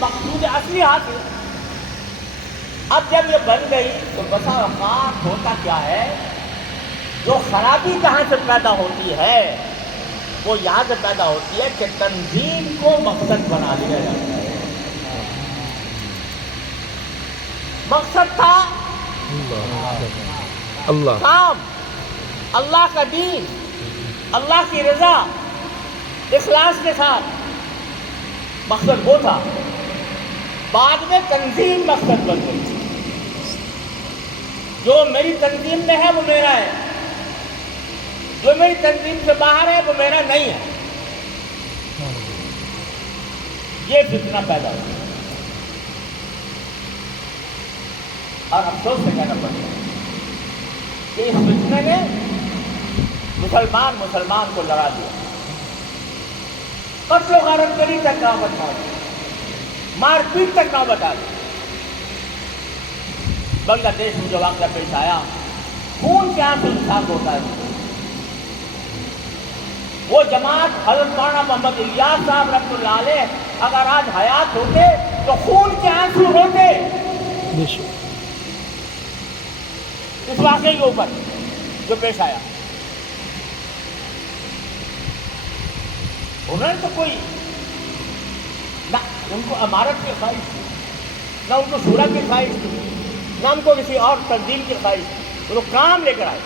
مقصود اصلی حاصل. اب جب یہ بن گئی تو بسا اوقات ہوتا کیا ہے، جو خرابی کہاں سے پیدا ہوتی ہے وہ یہاں سے پیدا ہوتی ہے کہ تنظیم کو مقصد بنا لیا جاتا ہے. مقصد تھا اللہ کام، اللہ کا دین، اللہ کی رضا، اخلاص کے ساتھ. مقصد وہ تھا. بعد میں تنظیم مقصد بن گئی. جو میری تنظیم میں ہے وہ میرا ہے، جو میری تنظیم سے باہر ہے وہ میرا نہیں ہے. یہ فتنہ پیدا ہوا اور افسوس سے کہنا پڑتا ہے کہ اس فتنے نے مسلمان کو لڑا دیا. قتل و غارت گری تک نوبت آ گئی، مار پیٹ تک نوبت آ گئی. بنگلہ دیش میں جو واقعہ پیش آیا، خون کے آنسو صاف ہوتا ہے. وہ جماعت حضرت مولانا محمد الیاس صاحب رحمۃ اللہ علیہ اگر آج حیات ہوتے تو خون کے آنسو روتے اس واقعے کے اوپر جو پیش آیا. انہوں نے تو کوئی نہ ان کو امارت کی خواہش تھی، نہ ان کو شورا کی خواہش تھی، نہ ان کو کسی اور تنظیم کی خواہش تھی. وہ کام لے کر آئے.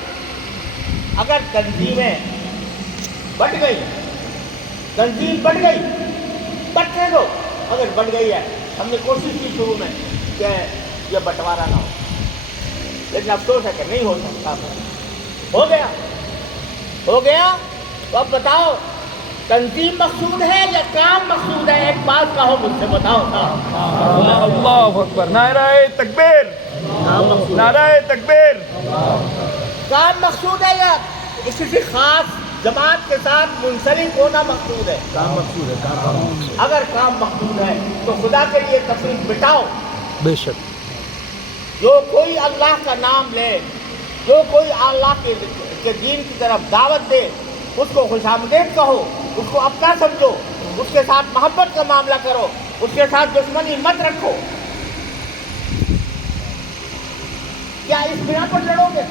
اگر تنظیمیں بٹ گئی، تنظیم بٹ گئی، بٹنے دو. اگر بٹ گئی ہے، ہم نے کوشش کی شروع میں کہ یہ بٹوارا نہ ہو، لیکن افسوس ہے کہ نہیں ہو سکتا. ہو گیا. تو اب بتاؤ تنظیم مقصود ہے یا کام مقصود ہے؟ ایک بات کہو مجھ سے، بتاؤ. اللہ اکبر، نعرہ تکبیر، نعرہ تکبیر. کام مقصود ہے یا کسی خاص جماعت کے ساتھ منسلک ہونا مقصود ہے؟ کام مقصود ہے. اگر کام مقصود ہے تو خدا کے لیے تفریق بٹاؤ. بے شک. جو کوئی اللہ کا نام لے، جو کوئی اللہ کے دین کی طرف دعوت دے، اس کو خوش آمدید کہو، اس کو اپنا سمجھو، اس کے ساتھ محبت کا معاملہ کرو، اس کے ساتھ دشمنی مت رکھو. کیا اس بنا پر لڑو گے؟